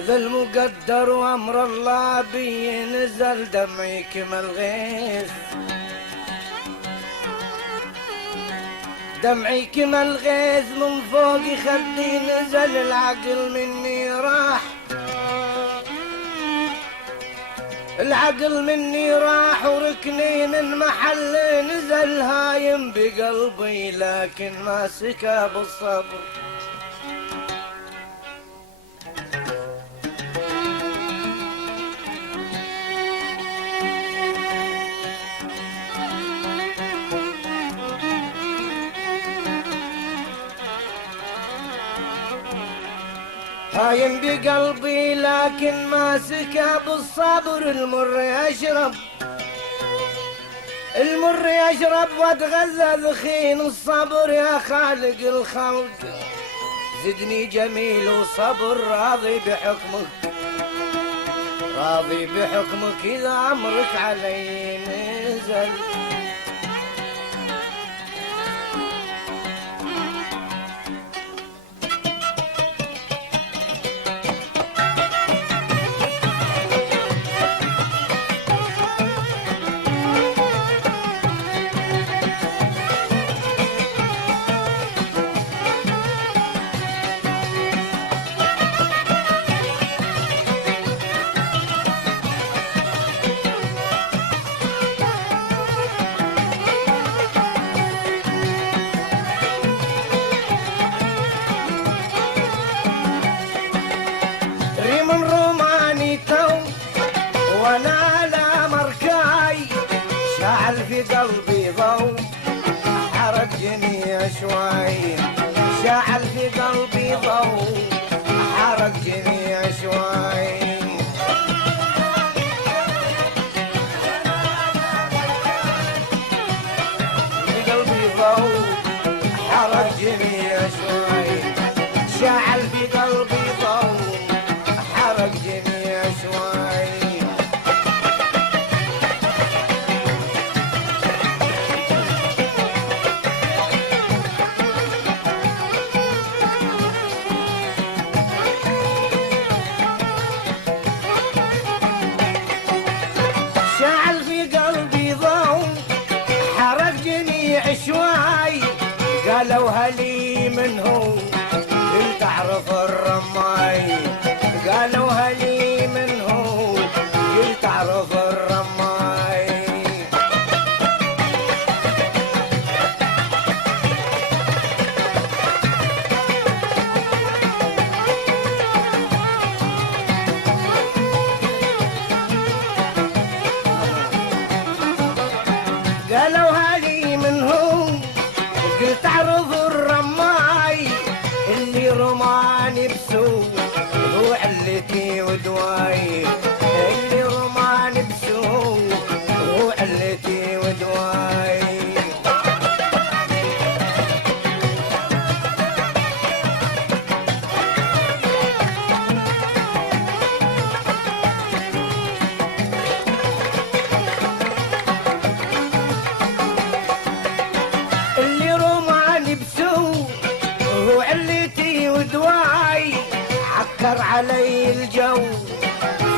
هذا المقدر وامر الله بي نزل دمعي كما الغيث، دمعي كما الغيث من فوق خدي نزل، العقل مني راح، العقل مني راح وركنين المحل نزل، هايم بقلبي لكن ماسكه بالصبر. هايم بقلبي لكن ماسكه بالصبر، المر يشرب، المر يشرب واتغذى ذخين الصبر، يا خالق الخلق زدني جميل وصبر، راضي بحكمك، راضي بحكمك إذا أمرك علي نزل. قلبي ضو حرقني شوي، شعل في قلبي ضو حرقني شوي، في قلبي ضو حرقني شوي، شعل في قلبي ضو حرقني شوي. شوي قالوا هلي من هو قلت اعرف الرماي، قالوا هلي من هو قلت اعرف الرماي، قالوا هلي من هو قلت اعرف الرماي، اللي رماني بسوء هو علتي ودواي، اللي رماني بسوء هو علتي ودواي. عكر علي الجو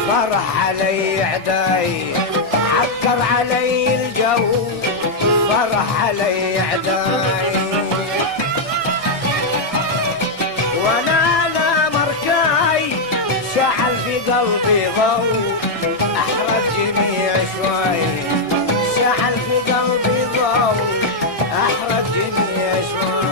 فرح علي عداي، عكر علي الجو فرح علي عداي، وانا لا مركاي شعل في قلبي ضو احرجني شوي، شعل في قلبي ضو احرجني شوي.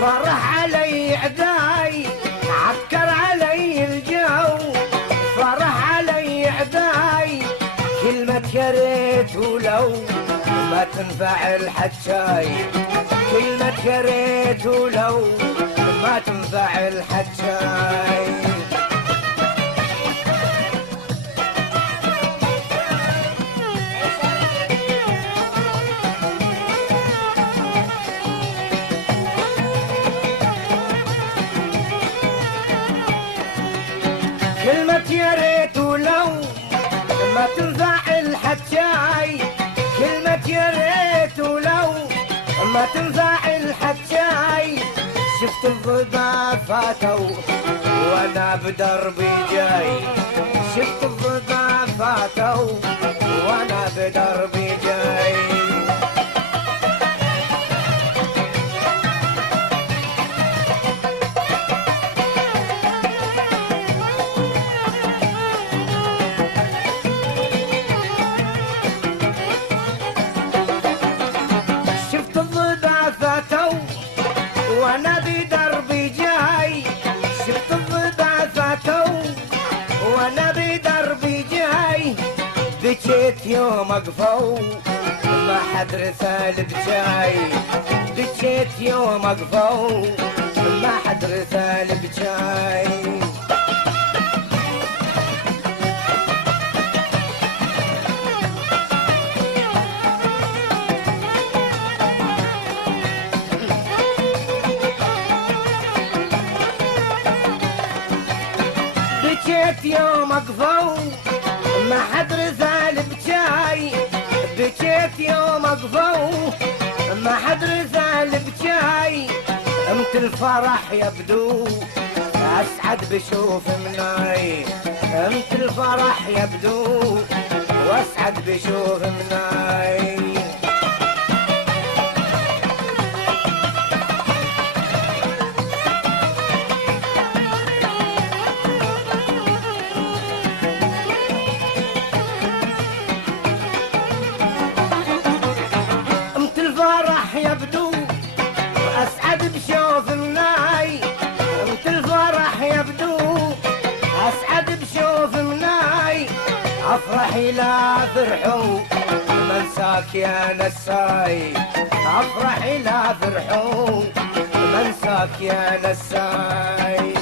فرح علي عداي، عكر علي الجو فرح علي عداي، كلمة يا ريت ولو ما تنفع الحجاي، كلمة يا ريت ولو ما تنفع الحجاي. كلمة يا ريت ولو ما تنفع الحكاي، كلمة يا ريت ولو ما تنفع الحكاي. شفت الضباب فاتوا وانا بدربي جاي، شفت الضباب فاتوا وانا بدربي جاي. شفت الضباب فاتوا وانا بدربي جاي، شفت الضباب فاتوا وانا بدربي جاي. بكيت يوم اقفوا ما حد رسال بجاي، بكيت يوم اقفوا ما حد رسال بجاي. بكيت يوم اقفوا ما حد رسال بجاي، بكيت يوم اقفوا ما حد رسال بجاي. امت الفرح يبدو اسعد بشوف مناي، امت الفرح يبدو واسعد بشوف مناي. يبدو واسعد بشوف مناي، امت الفرح يبدو اسعد بشوف مناي. افرحي لا فرحوا منساك يا نساي، افرحي لا فرحوا منساك يا نساي.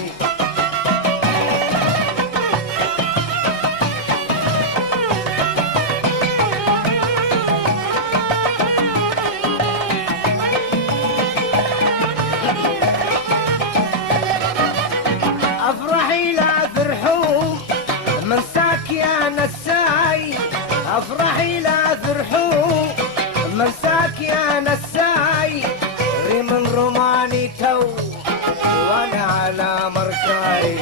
افرحي لا فرحوا منساك يا نساي، افرحي لا فرحوا منساك يا نساي. ريم رماني تو وانا على مركاي،